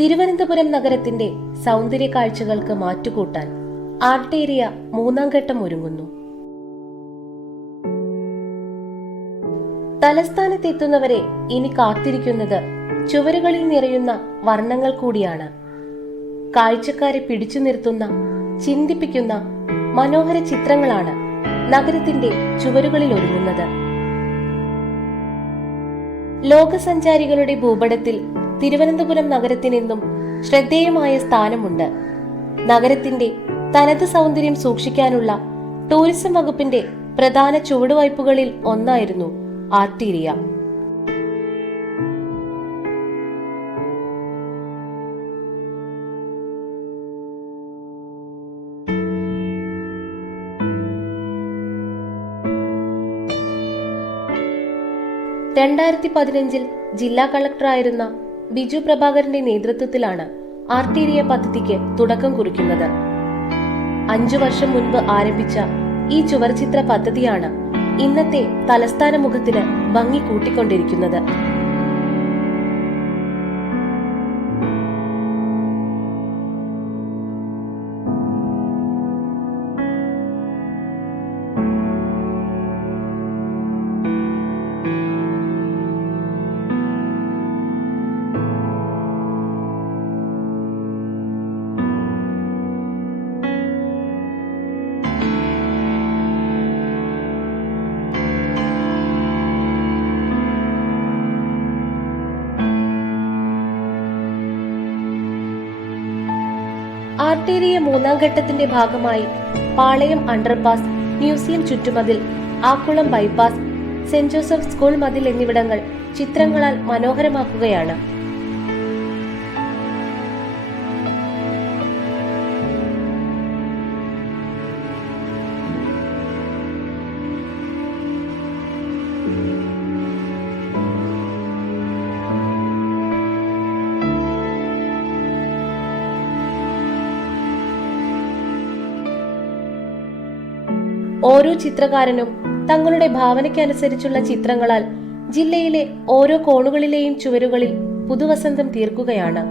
തിരുവനന്തപുരം നഗരത്തിന്റെ സൗന്ദര്യ കാഴ്ചകൾക്ക് മാറ്റുകൂട്ടാൻ ആർട്ടേരിയ മൂന്നാം ഘട്ടം ഒരുങ്ങുന്നു. തലസ്ഥാനത്തെത്തുന്നവരെ ഇനി കാത്തിരിക്കുന്നത് ചുവരുകളിൽ നിറയുന്ന വർണ്ണങ്ങൾ കൂടിയാണ്. കാഴ്ചക്കാരെ പിടിച്ചു നിർത്തുന്ന, ചിന്തിപ്പിക്കുന്ന മനോഹര ചിത്രങ്ങളാണ് നഗരത്തിന്റെ ചുവരുകളിൽ ഒരുങ്ങുന്നത്. ലോകസഞ്ചാരികളുടെ ഭൂപടത്തിൽ തിരുവനന്തപുരം നഗരത്തിനെന്നും ശ്രദ്ധേയമായ സ്ഥാനമുണ്ട്. നഗരത്തിന്റെ തനത് സൗന്ദര്യം സൂക്ഷിക്കാനുള്ള ടൂറിസം വകുപ്പിന്റെ പ്രധാന ചുവടുവയ്പുകളിൽ ഒന്നായിരുന്നു ആർട്ടീരിയ. ൽ ജില്ലാ കളക്ടറായിരുന്ന ബിജു പ്രഭാകരന്റെ നേതൃത്വത്തിലാണ് ആർട്ടീരിയ പദ്ധതിക്ക് തുടക്കം കുറിക്കുന്നത്. 5 വർഷം മുൻപ് ആരംഭിച്ച ഈ ചുവർചിത്ര പദ്ധതിയാണ് ഇന്നത്തെ തലസ്ഥാന മുഖത്തിന് ഭംഗി കൂട്ടിക്കൊണ്ടിരിക്കുന്നത്. ആർട്ടേരിയ മൂന്നാം ഘട്ടത്തിന്റെ ഭാഗമായി പാളയം അണ്ടർപാസ്, മ്യൂസിയം ചുറ്റുമതിൽ, Akkulam bypass, Saint Joseph school മതിൽ എന്നിവിടങ്ങൾ ചിത്രങ്ങളാൽ മനോഹരമാക്കുകയാണ്. ഓരോ ചിത്രകാരനും തങ്ങളുടെ ഭാവനയ്ക്കനുസരിച്ചുള്ള ചിത്രങ്ങളാൽ ജില്ലയിലെ ഓരോ കോണുകളിലെയും ചുവരുകളിൽ പുതുവസന്തം തീർക്കുകയാണ്.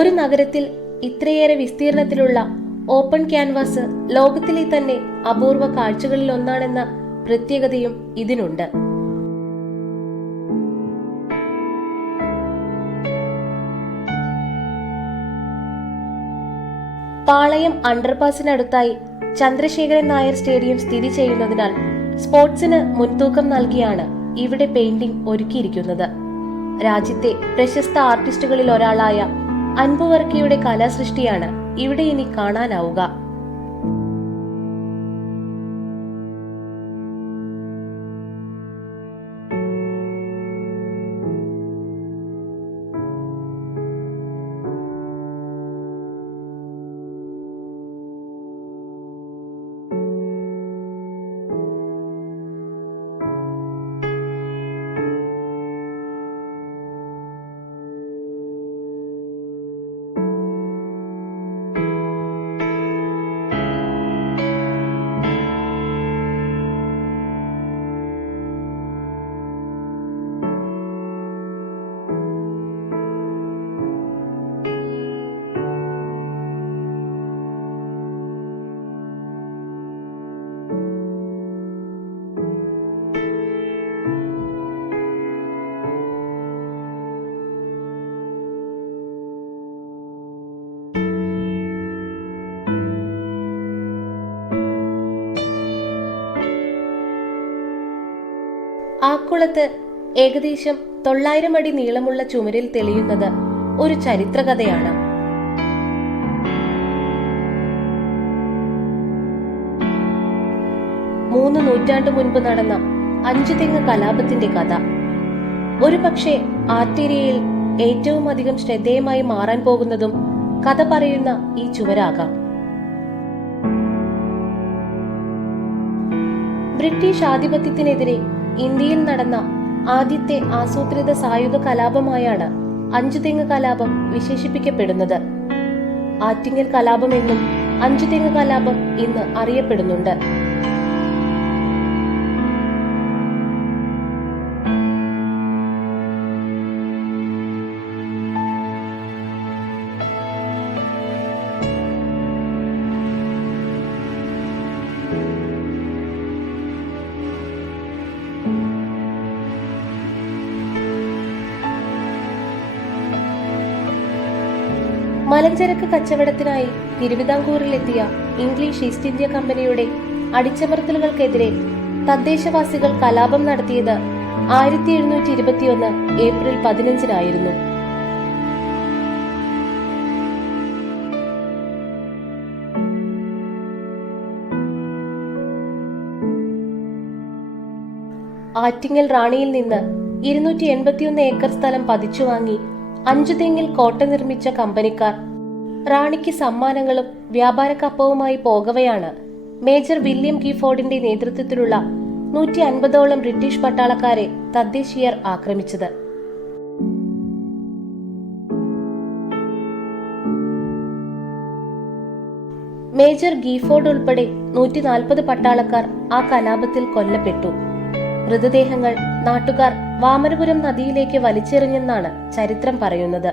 ഒരു നഗരത്തിൽ ഇത്രയേറെ വിസ്തീർണത്തിലുള്ള ഓപ്പൺ ക്യാൻവാസ് ലോകത്തിലെ തന്നെ അപൂർവ കാഴ്ചകളിൽ ഒന്നാണെന്ന പ്രത്യേകതയും ഇതിനുണ്ട്. പാളയം അണ്ടർപാസിനടുത്തായി ചന്ദ്രശേഖരൻ നായർ സ്റ്റേഡിയം സ്ഥിതി ചെയ്യുന്നതിനാൽ സ്പോർട്സിന് മുൻതൂക്കം നൽകിയാണ് ഇവിടെ പെയിന്റിംഗ് ഒരുക്കിയിരിക്കുന്നത്. രാജ്യത്തെ പ്രശസ്ത ആർട്ടിസ്റ്റുകളിൽ ഒരാളായ അൻപു വർക്കിയുടെ കലാസൃഷ്ടിയാണ് ഇവിടെ ഇനി കാണാനാവുക. ആക്കുളത്ത് ഏകദേശം 900 അടി നീളമുള്ള ചുമരിൽ തെളിയുന്നത് ഒരു ചരിത്രകഥയാണ്. മൂന്ന് നൂറ്റാണ്ട് മുൻപ് നടന്ന അഞ്ചുതെങ്ങ് കലാപത്തിന്റെ കഥ. ഒരു പക്ഷേ ആർട്ടേരിയയിൽ ഏറ്റവും അധികം ശ്രദ്ധേയമായി മാറാൻ പോകുന്നതും കഥ പറയുന്ന ഈ ചുവരാകാം. ബ്രിട്ടീഷ് ആധിപത്യത്തിനെതിരെ ഇന്ത്യയിൽ നടന്ന ആദ്യത്തെ ആസൂത്രിത സായുധ കലാപമായാണ് അഞ്ചുതെങ്ങ് കലാപം വിശേഷിപ്പിക്കപ്പെടുന്നത്. ആറ്റിങ്ങൽ കലാപം എന്നും അഞ്ചുതെങ്ങ് കലാപം ഇന്ന് അറിയപ്പെടുന്നുണ്ട്. മലഞ്ചരക്ക് കച്ചവടത്തിനായി തിരുവിതാംകൂറിലെത്തിയ ഇംഗ്ലീഷ് ഈസ്റ്റ് ഇന്ത്യ കമ്പനിയുടെ അടിച്ചമർത്തലുകൾക്കെതിരെ തദ്ദേശവാസികൾ കലാപം നടത്തിയത് 1721 ഏപ്രിൽ 15-നായിരുന്നു. ആറ്റിങ്ങൽ റാണിയിൽ നിന്ന് 281 ഏക്കർ സ്ഥലം പതിച്ചുവാങ്ങി അഞ്ചുതെങ്ങിൽ കോട്ട നിർമ്മിച്ച കമ്പനിക്കാർ റാണിക്ക് സമ്മാനങ്ങളും വ്യാപാര കപ്പവുമായി പോകവെയാണ് മേജർ വില്യം ഗീഫോർഡിന്റെ നേതൃത്വത്തിലുള്ള 150ഓളം ബ്രിട്ടീഷ് പട്ടാളക്കാരെ തദ്ദേശീയർ ആക്രമിച്ചത്. മേജർ ഗീഫോർഡ് ഉൾപ്പെടെ 140 പട്ടാളക്കാർ ആ കലാപത്തിൽ കൊല്ലപ്പെട്ടു. മൃതദേഹങ്ങൾ നാട്ടുകാർ വാമനപുരം നദിയിലേക്ക് വലിച്ചെറിഞ്ഞെന്നാണ് ചരിത്രം പറയുന്നത്.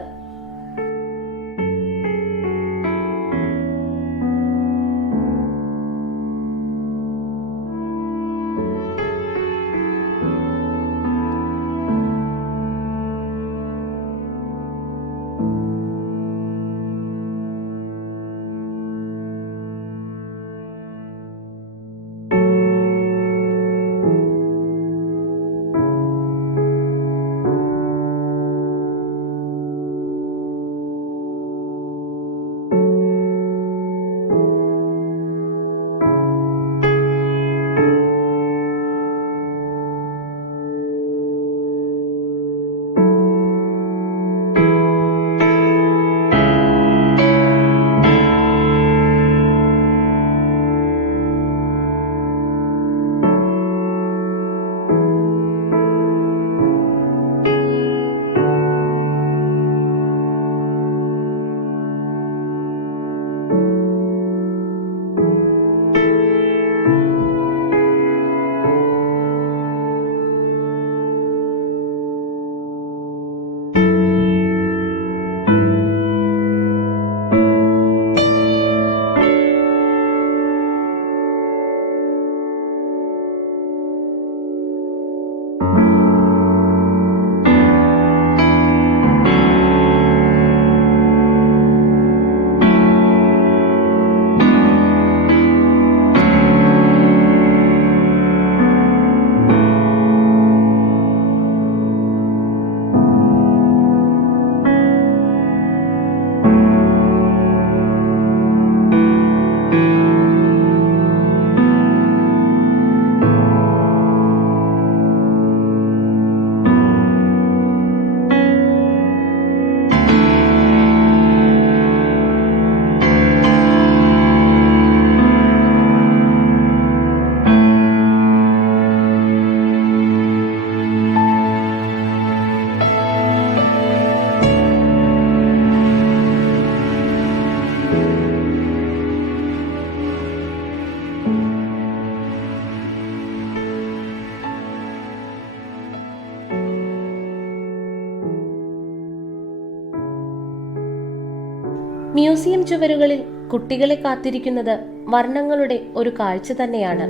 മ്യൂസിയം ചുവരുകളിൽ കുട്ടികളെ കാത്തിരിക്കുന്നത് വർണ്ണങ്ങളുടെ ഒരു കാഴ്ച തന്നെയാണ്.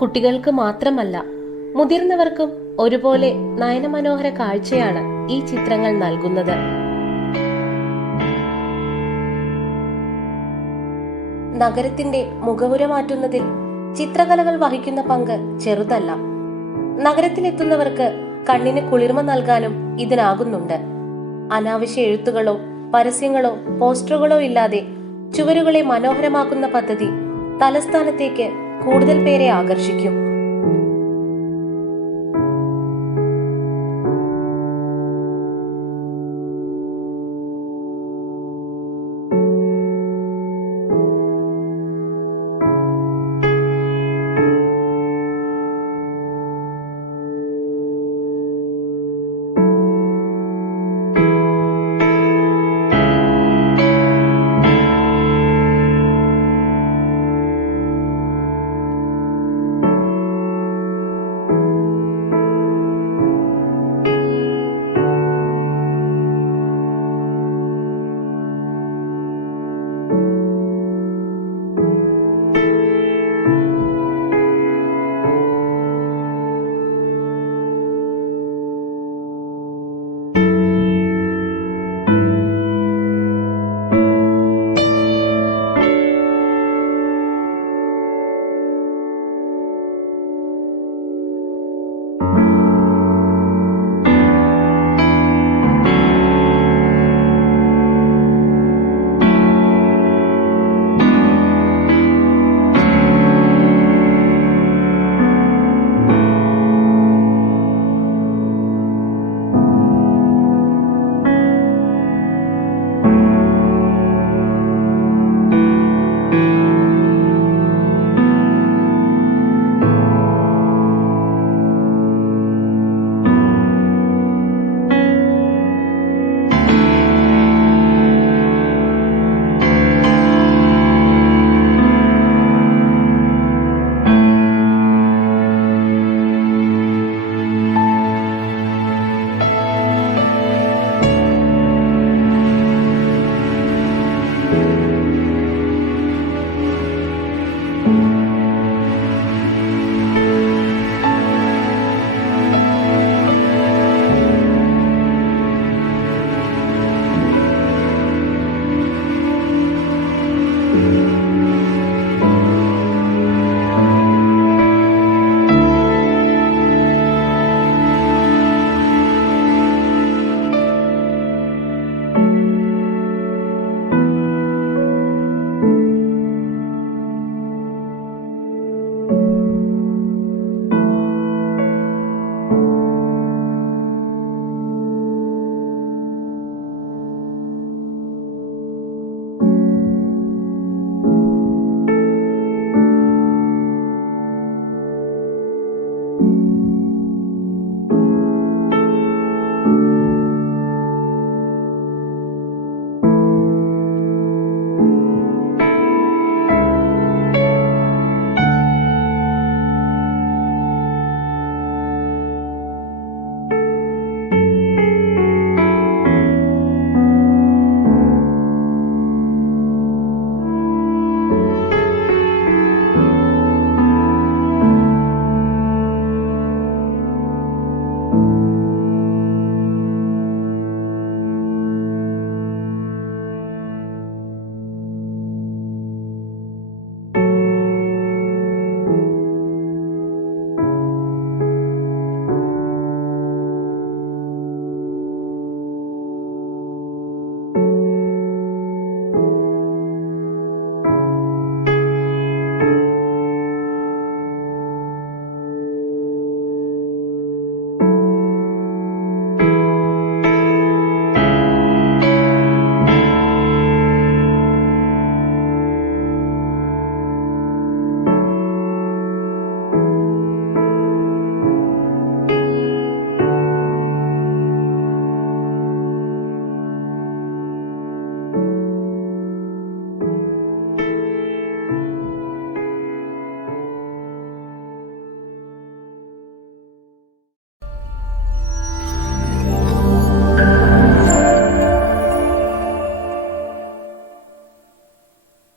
കുട്ടികൾക്ക് മാത്രമല്ല, മുതിർന്നവർക്കും ഒരുപോലെ നയനമനോഹര കാഴ്ചയാണ് ഈ ചിത്രങ്ങൾ നൽകുന്നത്. നഗരത്തിന്റെ മുഖവുര മാറ്റുന്നതിൽ ചിത്രകലകൾ വഹിക്കുന്ന പങ്ക് ചെറുതല്ല. നഗരത്തിലെത്തുന്നവർക്ക് കണ്ണിന് കുളിർമ നൽകാനും ഇതിനാകുന്നുണ്ട്. അനാവശ്യ എഴുത്തുകളോ പരസ്യങ്ങളോ പോസ്റ്ററുകളോ ഇല്ലാതെ ചുവരുകളെ മനോഹരമാക്കുന്ന പദ്ധതി തലസ്ഥാനത്തേക്ക് കൂടുതൽ പേരെ ആകർഷിക്കും.